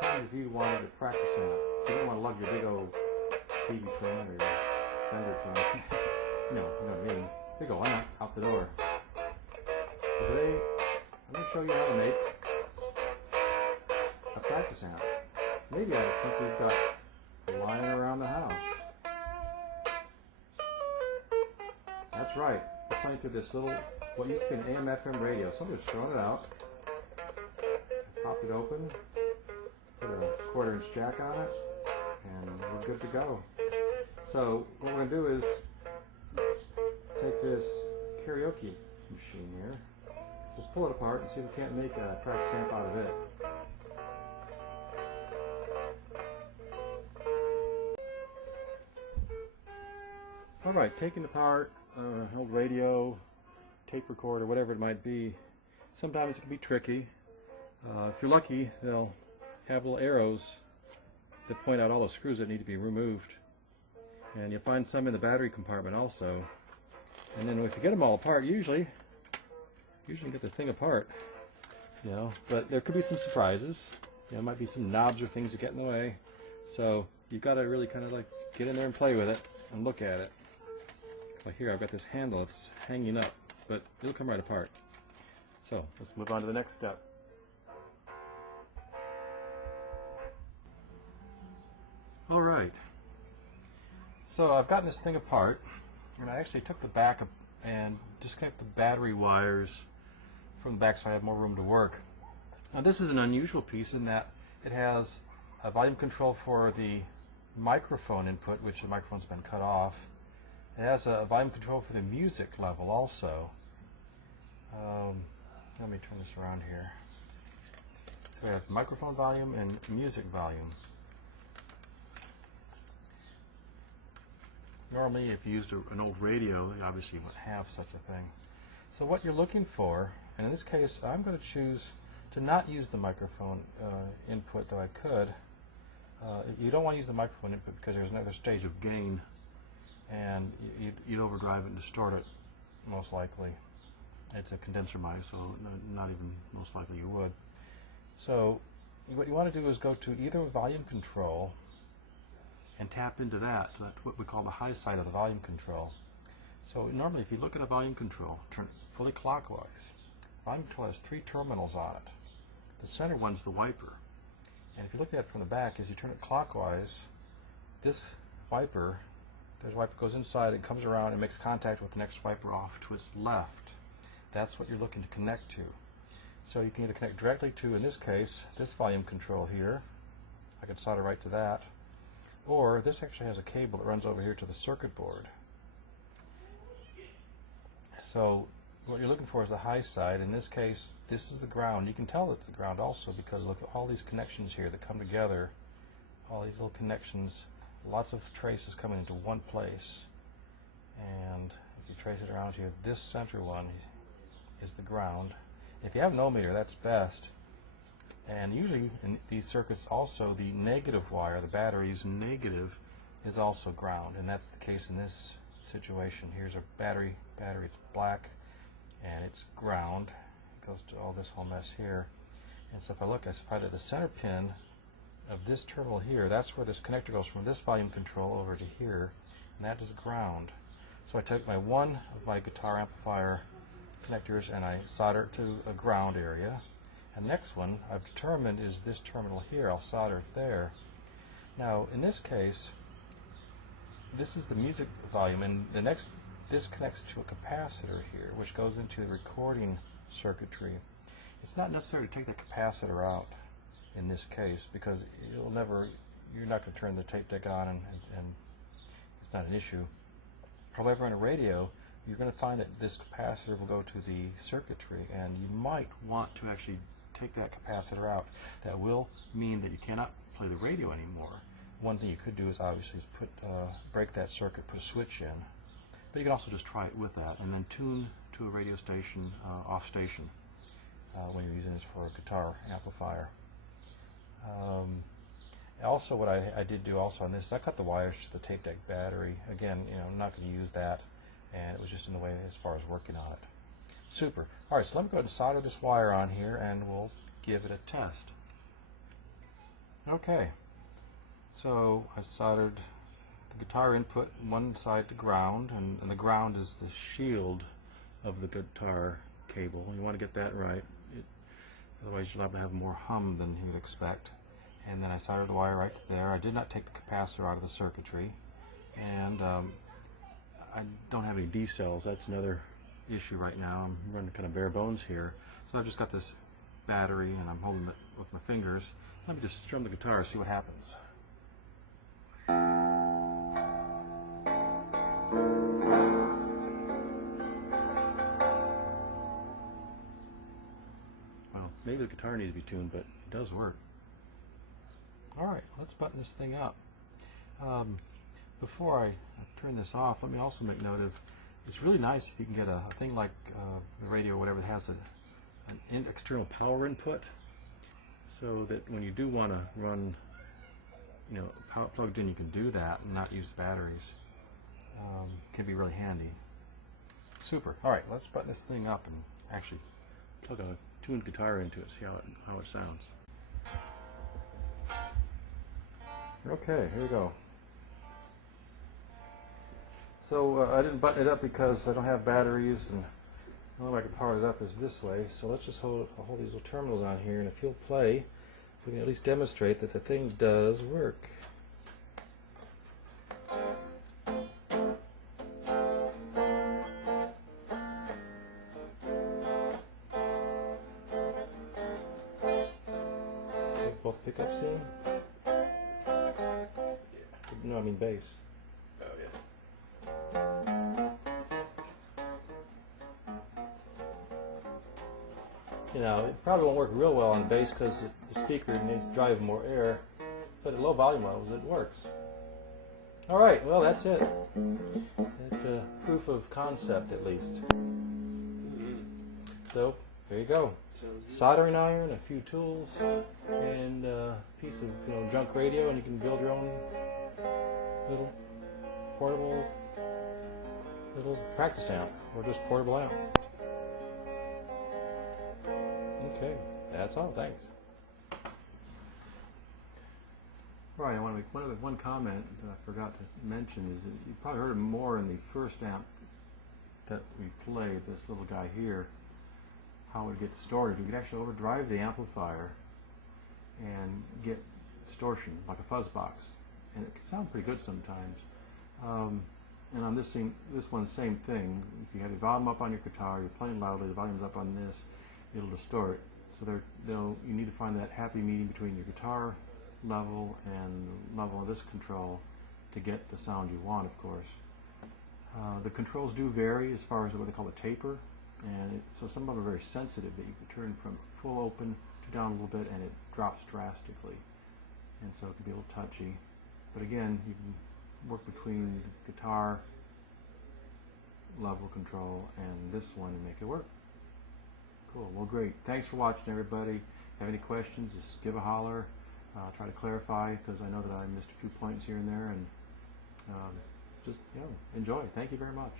sometimes if you wanted to practice amp, you didn't want to lug your big old BB twin or your Fender twin. You know what I mean. There you go, I'm out the door. So today, I'm going to show you how to make a practice amp. Maybe I simply got lying around the house. That's right, we're playing through this little, what used to be an AM/FM radio. Somebody's thrown it out. Popped it open, put a 1/4-inch jack on it, and we're good to go. So what we're going to do is take this karaoke machine here, we'll pull it apart and see if we can't make a practice amp out of it. Alright, taking apart an old radio, tape recorder, whatever it might be, sometimes it can be tricky. If you're lucky, they'll have little arrows that point out all the screws that need to be removed. And you'll find some in the battery compartment also. And then if you get them all apart, usually get the thing apart. You know, but there could be some surprises. You know, there might be some knobs or things that get in the way. So you've got to really kind of like get in there and play with it and look at it. Like here, I've got this handle, it's hanging up, but it'll come right apart. So let's move on to the next step. Alright, so I've gotten this thing apart, and I actually took the back and disconnected the battery wires from the back so I have more room to work. Now this is an unusual piece in that it has a volume control for the microphone input, which the microphone's been cut off. It has a volume control for the music level also. Let me turn this around here. So we have microphone volume and music volume. Normally, if you used an old radio, you obviously wouldn't have such a thing. So what you're looking for, and in this case, I'm going to choose to not use the microphone input, though I could. You don't want to use the microphone input because there's another stage of gain, and you'd overdrive it and distort it, most likely. It's a condenser mic, so not even most likely you would. So what you want to do is go to either volume control and tap into that. That's what we call the high side of the volume control. So normally if you look at a volume control, turn it fully clockwise. Volume control has 3 terminals on it. The center one's the wiper. And if you look at it from the back, as you turn it clockwise, this wiper, there's a wiper goes inside and comes around and makes contact with the next wiper off to its left. That's what you're looking to connect to. So you can either connect directly to, in this case, this volume control here. I can solder right to that. Or this actually has a cable that runs over here to the circuit board. So what you're looking for is the high side. In this case, this is the ground. You can tell it's the ground also because look at all these connections here that come together. All these little connections, lots of traces coming into one place. And if you trace it around here, this center one is the ground. If you have an ohmmeter, that's best. And usually in these circuits also the negative wire, the battery's negative, is also ground, and that's the case in this situation. Here's a battery, it's black, and it's ground. It goes to all this whole mess here. And so if I look, I find that the center pin of this terminal here, that's where this connector goes from this volume control over to here, and that is ground. So I took one of my guitar amplifier connectors and I solder it to a ground area. And next one I've determined is this terminal here. I'll solder it there. Now in this case, this is the music volume, and this connects to a capacitor here, which goes into the recording circuitry. It's not necessary to take the capacitor out in this case because you're not going to turn the tape deck on and it's not an issue. However, in a radio, you're going to find that this capacitor will go to the circuitry, and you might want to actually take that capacitor out. That will mean that you cannot play the radio anymore. One thing you could do is obviously break that circuit, put a switch in, but you can also just try it with that and then tune to a radio station off station when you're using this for a guitar amplifier. Also, what I did do also on this, I cut the wires to the tape deck battery. Again, I'm not going to use that, and it was just in the way as far as working on it. Super. All right, so let me go ahead and solder this wire on here, and we'll give it a test. Okay, so I soldered the guitar input one side to ground, and the ground is the shield of the guitar cable. You want to get that right, otherwise you'll have more hum than you would expect. And then I soldered the wire right to there. I did not take the capacitor out of the circuitry, and I don't have any D cells. That's another issue right now. I'm running kind of bare bones here. So I've just got this battery, and I'm holding it with my fingers. Let me just strum the guitar, see what happens. Well, maybe the guitar needs to be tuned, but it does work. Alright, let's button this thing up. Before I turn this off, let me also make note of, it's really nice if you can get a thing like the radio or whatever that has an external power input, so that when you do want to run, power plugged in, you can do that and not use batteries. Can be really handy. Super. Alright, let's button this thing up and actually plug a tuned guitar into it, see how it sounds. Okay, here we go. So I didn't button it up because I don't have batteries, and the only way I can power it up is this way. So let's just hold these little terminals on here, and if you'll play, we can at least demonstrate that the thing does work. Both pickups in? No, I mean bass. Oh, yeah. It probably won't work real well on bass because the speaker needs to drive more air, but at low volume levels it works. Alright, well that's it. Proof of concept at least. So, there you go. Soldering iron, a few tools, and a piece of junk radio, and you can build your own little portable little practice amp, or just portable amp. Okay, that's all. Thanks. Right, I want to make one comment that I forgot to mention is that you probably heard more in the first amp that we played, this little guy here, how it would get distorted. You could actually overdrive the amplifier and get distortion, like a fuzz box, and it can sound pretty good sometimes. And on this one, same thing. If you have your volume up on your guitar, you're playing loudly, the volume's up on this, it'll distort. So you need to find that happy medium between your guitar level and the level of this control to get the sound you want, of course. The controls do vary as far as what they call the taper, and so some of them are very sensitive, that you can turn from full open to down a little bit and it drops drastically, and so it can be a little touchy. But again, you can work between the guitar level control and this one and make it work. Cool. Well, great. Thanks for watching, everybody. If you have any questions, just give a holler. Try to clarify, because I know that I missed a few points here and there, and just enjoy. Thank you very much.